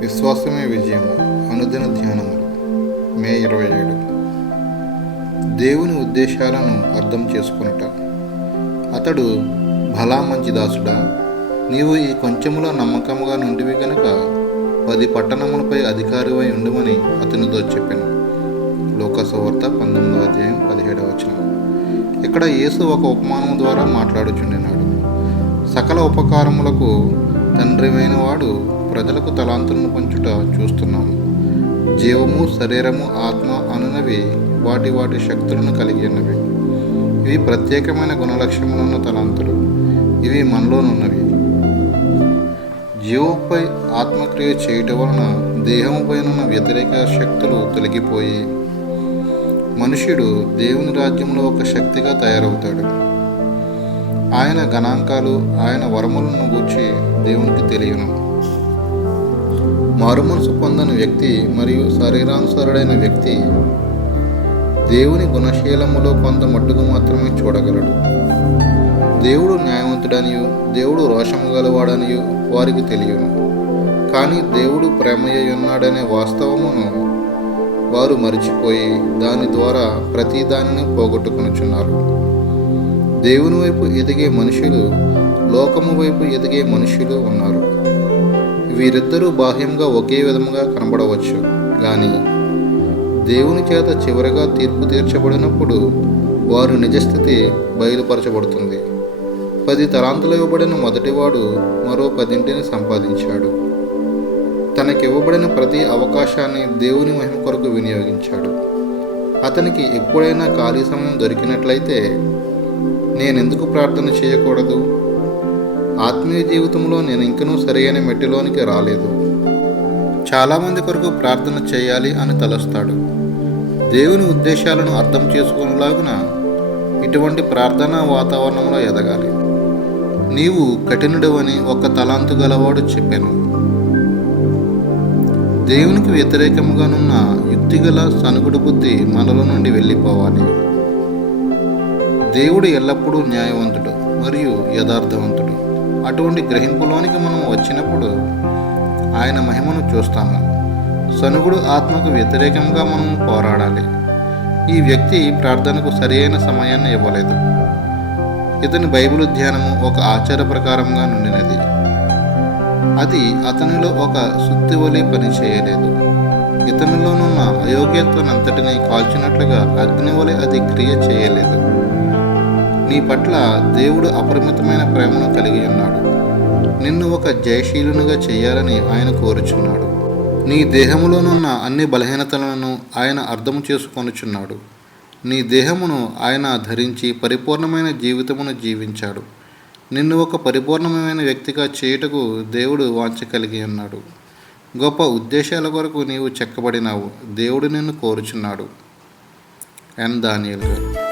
విశ్వాసమే విజయము. అనుదిన ధ్యానములు. మే 27. దేవుని ఉద్దేశాలను అర్థం చేసుకొనుట. అతడు, భలా మంచి దాసుడా, నీవు ఈ కొంచెములో నమ్మకముగా నుండివి గనుక 10 పట్టణములపై అధికారివై ఉండుమని అతనితో చెప్పాను. లోకసువార్త 19:17. ఇక్కడ యేసు ఒక ఉపమానము ద్వారా మాట్లాడుచుండినాడు. సకల ఉపకారములకు తండ్రివైన వాడు ప్రజలకు తలాంతులను పంచుట చూస్తున్నాము. జీవము, శరీరము, ఆత్మ అనునవి వాటి వాటి శక్తులను కలిగి ఉన్నవి. ఇవి ప్రత్యేకమైన గుణలక్ష్యములున్న తలాంతులు. ఇవి మనలోనున్నవి. జీవముపై ఆత్మక్రియ చేయటం వలన దేహముపైనున్న వ్యతిరేక శక్తులు తొలగిపోయి మనుష్యుడు దేవుని రాజ్యంలో ఒక శక్తిగా తయారవుతాడు. ఆయన గణాంకాలు, ఆయన వరములను గూర్చి దేవునికి తెలియను. మారుమనసు పొందని వ్యక్తి మరియు శరీరానుసారుడైన వ్యక్తి దేవుని గుణశీలములో కొంత మట్టుకు మాత్రమే చూడగలడు. దేవుడు న్యాయవంతుడనియు దేవుడు రోషము గలవాడనియు వారికి తెలియను. కానీ దేవుడు ప్రేమయ్య ఉన్నాడనే వాస్తవమును వారు మరిచిపోయి దాని ద్వారా ప్రతి దానిని పోగొట్టుకొనుచున్నారు. దేవుని వైపు ఎదిగే మనుషులు, లోకము వైపు ఎదిగే మనుషులు ఉన్నారు. వీరిద్దరూ బాహ్యంగా ఒకే విధముగా కనబడవచ్చు, కానీ దేవుని చేత చివరగా తీర్పు తీర్చబడినప్పుడు వారి నిజస్థితి బయలుపరచబడుతుంది. 10 తలాంతులు ఇవ్వబడిన మొదటివాడు మరో 10 సంపాదించాడు. తనకివ్వబడిన ప్రతి అవకాశాన్ని దేవుని మహిమ కొరకు వినియోగించాడు. అతనికి ఎప్పుడైనా ఖాళీ సమయం దొరికినట్లయితే, నేనెందుకు ప్రార్థన చేయకూడదు? ఆత్మీయ జీవితంలో నేను ఇంకనూ సరైన మెట్టిలోనికి రాలేదు. చాలామంది కొరకు ప్రార్థన చేయాలి అని తలస్తాడు. దేవుని ఉద్దేశాలను అర్థం చేసుకునేలాగున ఇటువంటి ప్రార్థనా వాతావరణంలో ఎదగాలి. నీవు కఠినుడవని ఒక తలాంతు గలవాడు చెప్పాను. దేవునికి వ్యతిరేకముగానున్న యుక్తిగల సనుగుడు బుద్ధి మనలో నుండి వెళ్ళిపోవాలి. దేవుడు ఎల్లప్పుడూ న్యాయవంతుడు మరియు యథార్థవంతుడు. అటువంటి గ్రహింపులోనికి మనం వచ్చినప్పుడు ఆయన మహిమను చూస్తాము. సనుగుడు ఆత్మకు వ్యతిరేకంగా మనం పోరాడాలి. ఈ వ్యక్తి ప్రార్థనకు సరియైన సమయాన్ని ఇవ్వలేదు. ఇతని బైబిల్ ధ్యానము ఒక ఆచార ప్రకారంగా నుండినది. అది అతనిలో ఒక సుత్తి వలె పని చేయలేదు. ఇతనిలోనున్న అయోగ్యతనంతటిని కాల్చినట్లుగా అగ్ని వలె అది క్రియ చేయలేదు. నీ పట్ల దేవుడు అపరిమితమైన ప్రేమను కలిగి ఉన్నాడు. నిన్ను ఒక జయశీలునిగా చేయాలని ఆయన కోరుచున్నాడు. నీ దేహములోనున్న అన్ని బలహీనతలను ఆయన అర్థం చేసుకొనుచున్నాడు. నీ దేహమును ఆయన ధరించి పరిపూర్ణమైన జీవితమును జీవించాడు. నిన్ను ఒక పరిపూర్ణమైన వ్యక్తిగా చేయుటకు దేవుడు వాంఛ కలిగి ఉన్నాడు. గొప్ప ఉద్దేశాల కొరకు నీవు చెక్కబడినావు. దేవుడు నిన్ను కోరుచున్నాడు. దానియేలు గారు.